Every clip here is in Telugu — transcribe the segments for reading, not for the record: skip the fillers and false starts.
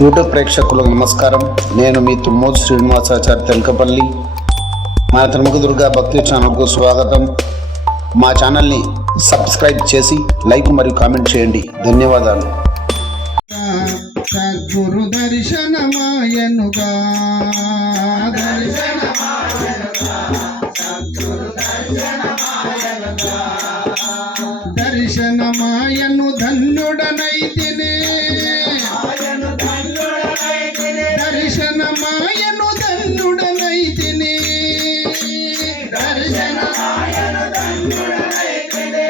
యూట్యూబ్ ప్రేక్షకులకు నమస్కారం. నేను మీ తుమ్మోజు శ్రీనివాసాచారి తెలకపల్లి. మన త్రిముఖ దుర్గా భక్తి ఛానల్కు స్వాగతం. మా ఛానల్ని సబ్స్క్రైబ్ చేసి లైక్ మరియు కామెంట్ చేయండి. ధన్యవాదాలు. సద్గురు దర్శనమాయనుగా దర్శనమాయను ధన్యుడనైతినే దర్శనమాయను ధన్యుడనైతినే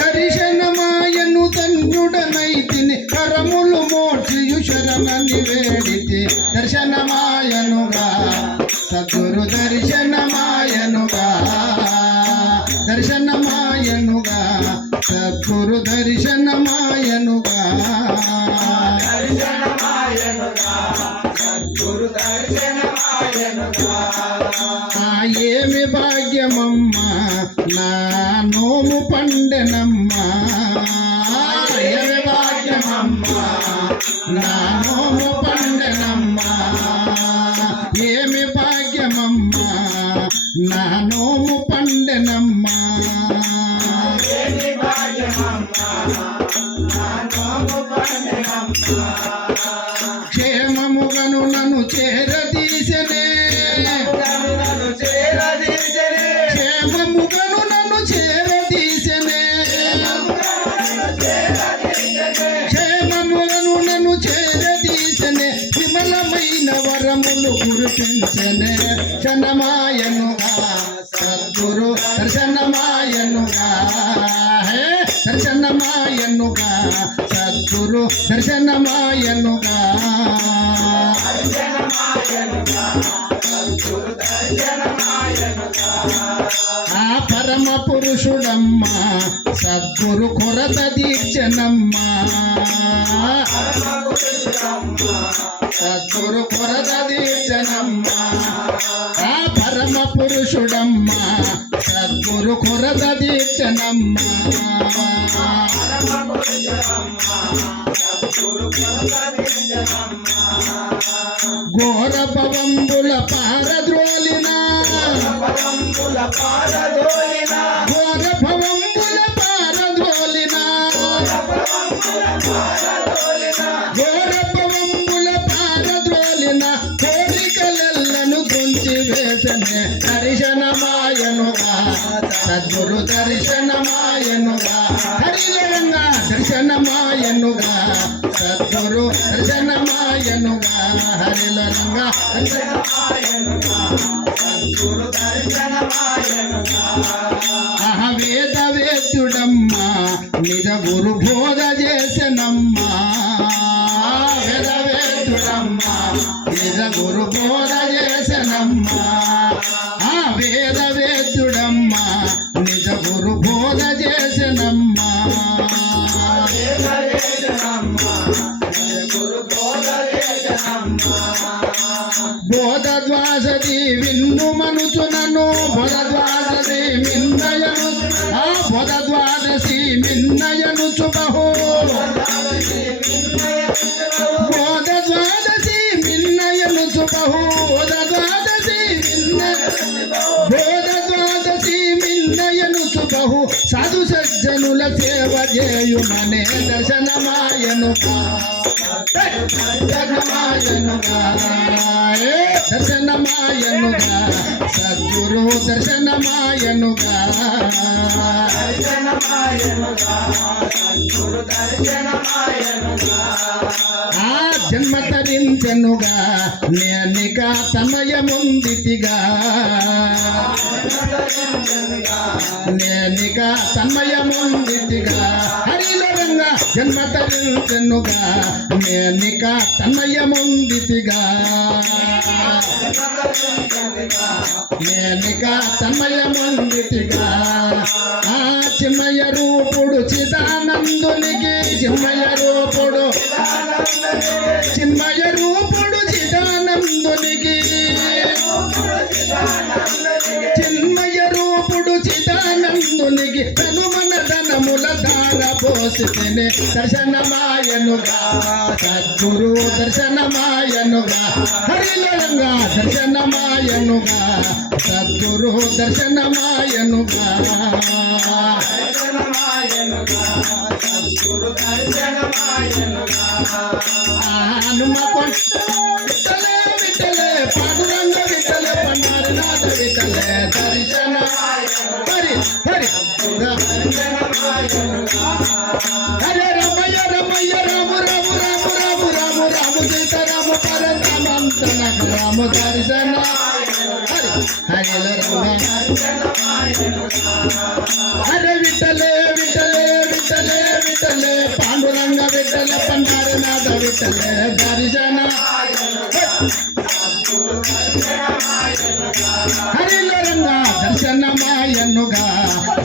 దర్శనమాయను ధన్యుడనైతిని కరములు మోక్షయు శరణని వేడితే దర్శనమాయనుగా సద్గురు దర్శనమాయనుగా దర్శనమాయనుగా సద్గురు దర్శనమాయనుగా ఏమి భాగ్యమమ్మా నా నోము పండెనమ్మా ఏమి భాగ్యమమ్మా నా నోము పండెనమ్మా ఏమి భాగ్యమమ్మా నా నోము పండెనమ్మా క్షేమముగను నన్ను చేరదీసెనే క్షేమముగను నన్ను చేరదీసెనే క్షేమముగను నన్ను చేరదీసెనే విమలమైన వరములు కురిపించనే దర్శనమాయనుగా సద్గురు దర్శనమాయనుగా దర్శనమాయనుగా సద్గురు దర్శనమాయనుగా ఆ పరమ పురుషుడమ్మా సద్గురు కొరత దీక్షనమ్మా సద్గురు కొరత దీక్షనమ్మా ఆ పరమ పురుషుడమ్మా సద్గురు కొరత దీక్షనమ్మా ఘోర భవంబుల పారద్రోలిన ఘోర భవంబుల పారద్రోలిన ఘోర భవంబుల పారద్రోలిన కోరికలెల్లను గుంచి వేసనే దర్శనమాయనుగా సద్గురు దర్శనమాయనుగా హరిలంగా దర్శనమాయనుగా సద్గురు దర్శనమాయనుగా హరిలంగా వేద వేద్యుడమ్మా నిజ గురు బోధ చేసనమ్మా వేద వేద్యుడమ్మా నిజ గురు బోధ చేసనమ్మా ఆ వేద వేద్యుడమ్మా నిజ గురు బోధ చేసనమ్మా బోధద్వాసది విన్ను మనుచునను బోధద్వాసది మిన్నయను ఆ బోధద్వాదశి మిన్నయను చుబహు బోధద్వాదశి మిన్నయను చుబహు బోధద్వాదశి బోధద్వాదశి మిన్నయను చుబహు సాధు సజ్జనుల సేవ చేయుమనే దర్శనమాయనుగా దర్శనమాయనుగా దర్శనమాయనుగా సద్గురు దర్శనమాయనుగా ఆ జన్మ తరించెనుగా నేనిక తన్మయముందితిగా నేనిక తన్మయముందితిగా హరిలంగా జన్మ తరించెనుగా నేనిక తన్మయముందితిగా నేనిక తన్మయముందితిగా ఆ చిన్మయ రూపుడు చిదానందునికి చిన్మయ రూపుడు చిదానందునికి చిన్మయ రూపుడు చిదానందునికి తను మన ధనముల దార పోసి దర్శితిని దర్శనమాయనుగా సద్గురు దర్శనమాయనుగా హరిలరంగా దర్శనమాయనుగా సద్గురు దర్శనమాయనుగా హనుమకొండ విఠలే విఠలే పాండురంగ విఠలే పండారినాథ విఠలే దర్శన హరి హరి హరే రమయ్య రమయ్య రాము రాము రాము రాము రాము రాము సీతారాము పరతమంతనక రాము దర్శన హరి హరిల రంగ హరే విఠలే విఠలే విఠలే విఠలే పాండురంగ విఠల పండారినాథ విఠలే దర్శన హరిలరంగా దర్శనమాయనుగా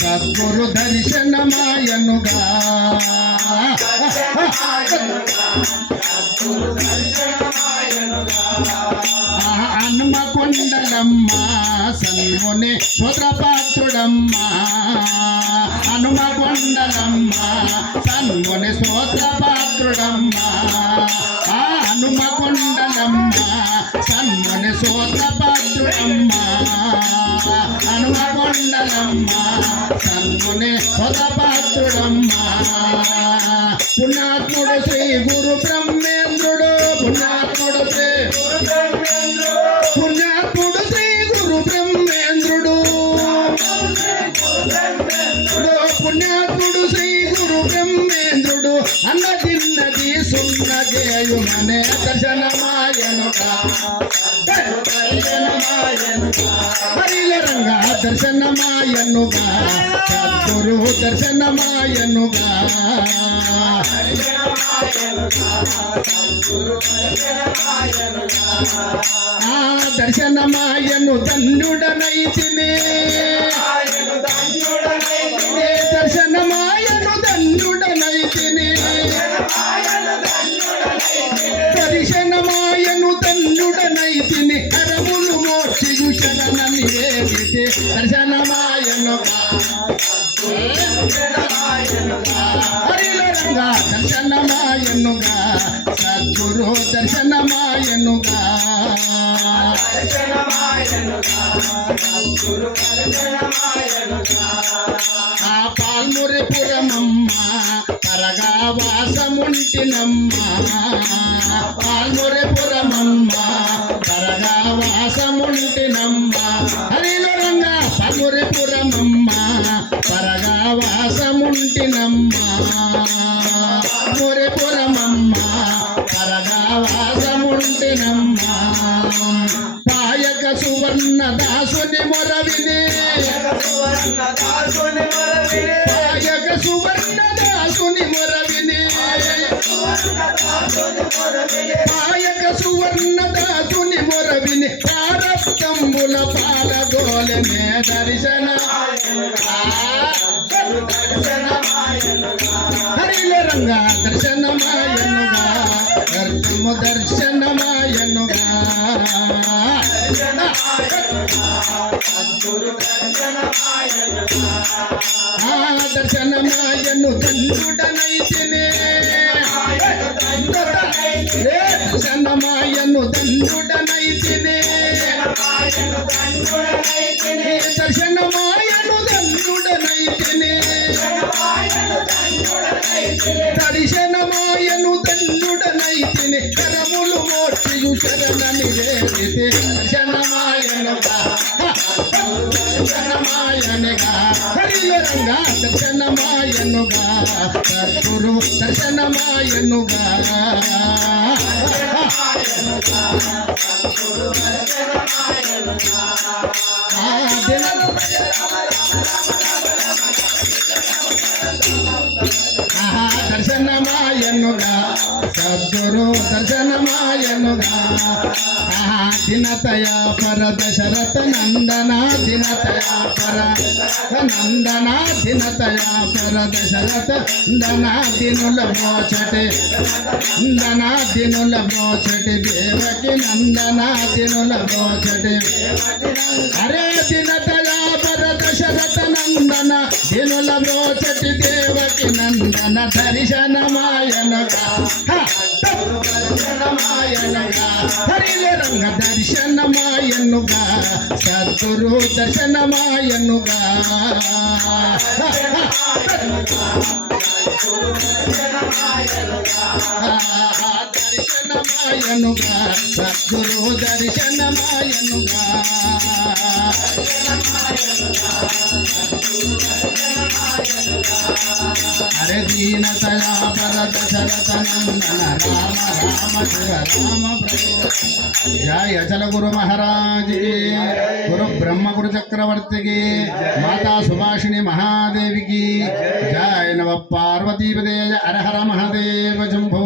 సద్గురు దర్శనమాయనుగా హనుమకొండలమ్మ సన్ముని స్తోత్రపాత్రుడమ్మ హనుమకొండలమ్మ సన్ముని స్తోత్రపాత్రుడమ్మ హనుమకొండలమ్మ సన్ముని స్తోత్రపాత్రుడమ్మ హనుమకొండలమ్మ సన్ముని స్తోత్రపాత్రుడమ్మ పుణ్యాత్ముడు శ్రీ గురు బ్రహ్మేంద్రుడు పుణ్యాత్ముడు శ్రీ పుణ్యాత్ముడు శ్రీ గురు బ్రహ్మేంద్రుడు పుణ్యాత్ముడు శ్రీ గురు బ్రహ్మేంద్రుడు అన్నదిన్నది సున్నదేయుమనే దర్శనమాయనుగా హరిలరంగా దర్శనమాయనుగా సద్గురు దర్శనమాయనుగా ఆ దర్శనమాయను ధన్యుడనైతినే దర్శనమాయను ధన్యుడనైతినే దర్శనమాయను ధన్యుడనైతిని కరములు మోక్షియు శరణని వేదితే దర్శనమాయనుగా హరిలరంగా దర్శనమాయనుగా సద్గురు దర్శనమాయనుగా ఆ పాల్మురిపురమమ్మ పరగా వాసముంటినమ్మ పాల్మురిపురమమ్మ పరగా వాసముంటినమ్మ హరిలరంగా పాల్మురిపురమమ్మ పరగా వాసముంటినమ్మ మురిపురమమ్మ పరగా వాసముంటినమ్మ పాయక సువర్ణ దాసుని మొరవిని పాయక సువర్ణ దాసుని మొరవిని పాయక సువర్ణ దాసుని మొరవిని ప్రారబ్ధంబుల పాలగోలనే దర్శన హరిలరంగా దర్శనమాయనుగా అర్థము దర్శనమాయనుగా దర్శనమాయను దండుడనైతినే దర్శనమాయను దండుడనైతినే దర్శనమాయను దండుడనైతినే దర్శనమాయను దండుడనైతిని కరములు మోక్షియు శరణని వేదితే దర్శనమాయనుగా దర్శనమాయనుగా హరిలరంగా దర్శనమాయనుగా సద్గురు దర్శనమాయనుగా దర్శనమాయనుగా సద్గురు దర్శనమాయనుగా దినతయ పర దశరథ నందన దినతయ పర నందన దినతయ పర దశరథ నందన దినుల మోచటి నందన దినుల మోచటి దేవకి నందన దినుల మోచటి అరే దినతయ పర దశరథ నందన దినుల మోచటి దేవకి నందన దర్శనమాయనగా దర్శనమాయనగా హరిలే రంగ దర్శనమాయనుగా సద్గురు దర్శనమాయనుగా దర్శనమాయనుగా సద్గురు దర్శనమాయనుగా హరే దీనతయా పర దశరథ నందన రామ రామ శివ రామ ప్రభు జయ అచల గురు మహారాజ్ కి గురు బ్రహ్మ గురు చక్రవర్తి కి మాతా సుభాషిణి మహాదేవికి జయ నవ పార్వతీపదే హర హర మహాదేవ శంభో